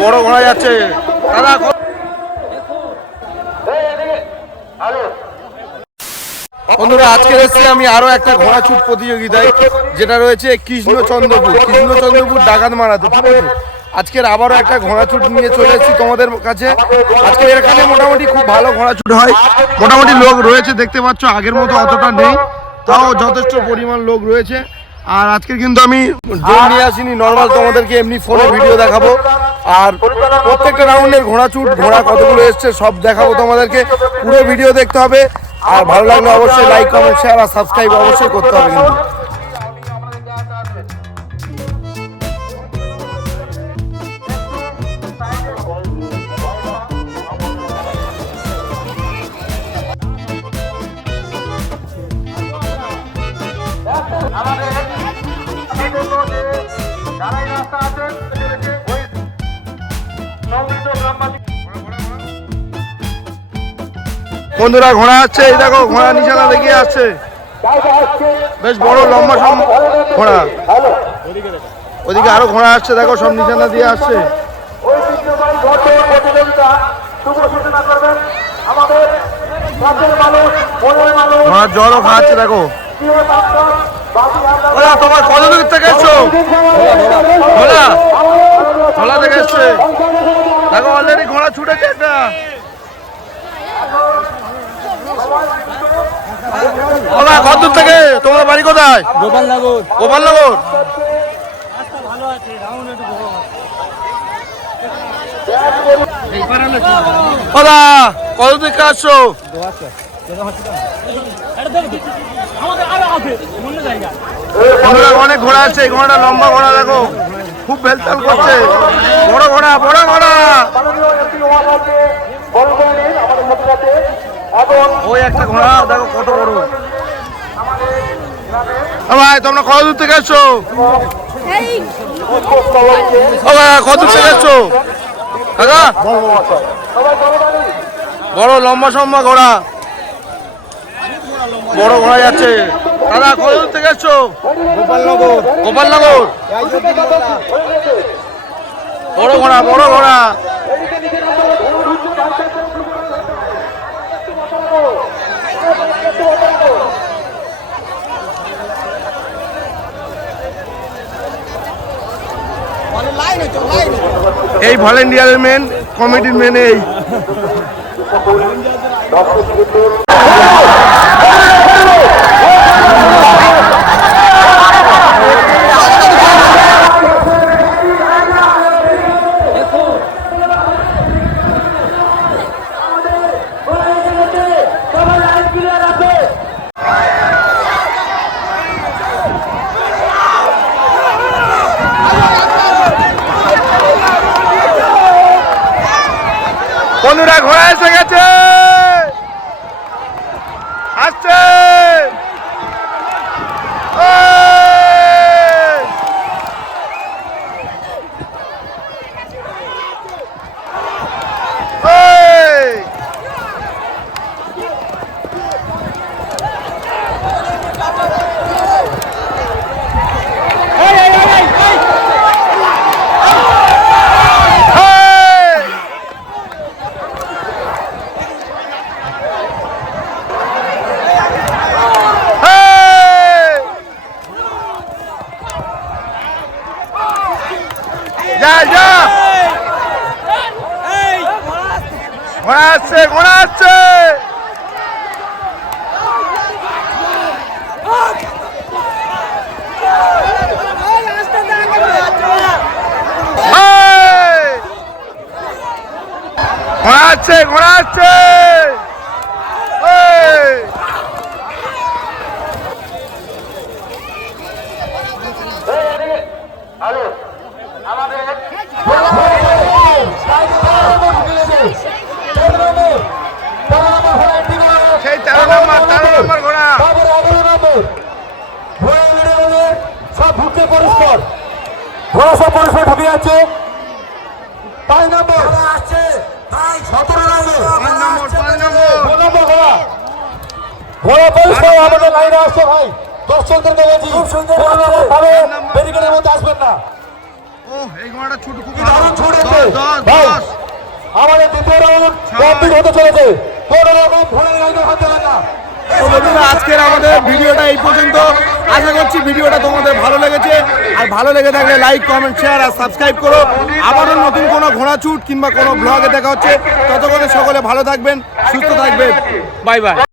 বড় ঘোড়া যাচ্ছে। দাদা বন্ধুরা আজকে এসেছি আমি আরও একটা ঘোড়া ছুট প্রতিযোগিতায় যেটা রয়েছে কৃষ্ণচন্দ্রপুর কৃষ্ণচন্দ্রপুর ডাকাত মারাতে ঠিক আছে? আজকের আবারও একটা ঘোড়া ছুট নিয়ে চলে এসেছি তোমাদের কাছে। আজকে এখানে মোটামুটি খুব ভালো ঘোড়া ছুট হয়। মোটামুটি লোক রয়েছে দেখতে পাচ্ছ আগের মতো অতটা নেই তাও যথেষ্ট পরিমাণ লোক রয়েছে। আর আজকে কিন্তু আমি ড্রোন নিয়ে আসিনি। নর্মাল তোমাদেরকে এমনি ফোনে ভিডিও দেখাবো। আর প্রত্যেকটা রাউন্ডের ঘোড়া চুট ঘোড়া কতগুলো এসছে সব দেখাবো তোমাদেরকে। পুরো ভিডিও দেখতে হবে। আর ভালো লাগলে অবশ্যই লাইক কমেন্ট শেয়ার আর সাবস্ক্রাইব অবশ্যই করতে হবে কিন্তু। বন্ধুরা, ঘোড়া আসছে। এই দেখো, ঘোড়া নিশানা দেখে আসছে। বেশ বড়, লম্বা সম ঘোড়া। ওদিকে আরও ঘোড়া আসছে, দেখো, সব নিশানা দিয়ে আসছে। ঘোড়ার জলও খাওয়াচ্ছে দেখো। তোমার কত দূর থেকে এসছো ঘোড়া ঘোড়া থেকে এসছে দেখো অলরেডি ঘোড়া ছুটেছে একটা ওরা কত থেকে? তোমার বাড়ি কোথায়? গোপালনগর। গোপালনগর? ওরা কত থেকে আসছো? অনেক ঘোড়া আছে ঘোড়াটা লম্বা ঘোড়া দেখো। খুব ভেলচাল করছে। বড় ঘোড়া বড় ঘোড়া। ওই একটা ঘোড়া দেখো কত বড়। ভাই, তোমরা কত দূর থেকে ভাই, কত দূর থেকে এসছো? কাকা? বড় লম্বা সম্বা ঘোড়া। বড় ঘোড়া যাচ্ছে। দাদা কত দূর থেকে এসছো? গোপালনগর গোপালনগর। বড় ঘোড়া বড় ঘোড়া। এই ভলেন্টিয়ারের মেন কমিটির মেন এই। বন্ধুরা ঘোড়া এসে গেছে আসছে এই! এই! এই! Hey! যা যা ঘোড়া আসছে ঘোড়া আসছে! ঘোড়া আসছে ঘোড়া আসছে Hey! সেই তেরো নম্বর তেরো নম্বর ঘোড়া সব ঘুরতে পরস্পর। ঘোড়া সব পরস্পর ঢুকে আছে। পাঁচ নম্বর। আসছে। সতেরো নম্বর। নম্বর ঘোড়া। ঘোড়া পরস্পর আমাদের লাইনে আসছে ভাই। দর্শকদেরকে বলছি ভাবে ব্যারিকেডের মধ্যে আসবেন না। আমাদের দ্বিতীয় রাউন্ড কমপ্লিট হতে চলেছে। কোনো রকম ভুলের গাড়িতে হতে না। তো বন্ধুরা, আজকের আমাদের ভিডিওটা এই পর্যন্ত। আশা করছি ভিডিওটা তোমাদের ভালো লেগেছে। আর ভালো লেগে থাকলে লাইক কমেন্ট শেয়ার আর সাবস্ক্রাইব করো। আবারও নতুন কোনো ঘোড়াছুট কিংবা কোনো ব্লগে দেখা হচ্ছে। ততক্ষণে সকলে ভালো থাকবেন, সুস্থ থাকবেন। Bye bye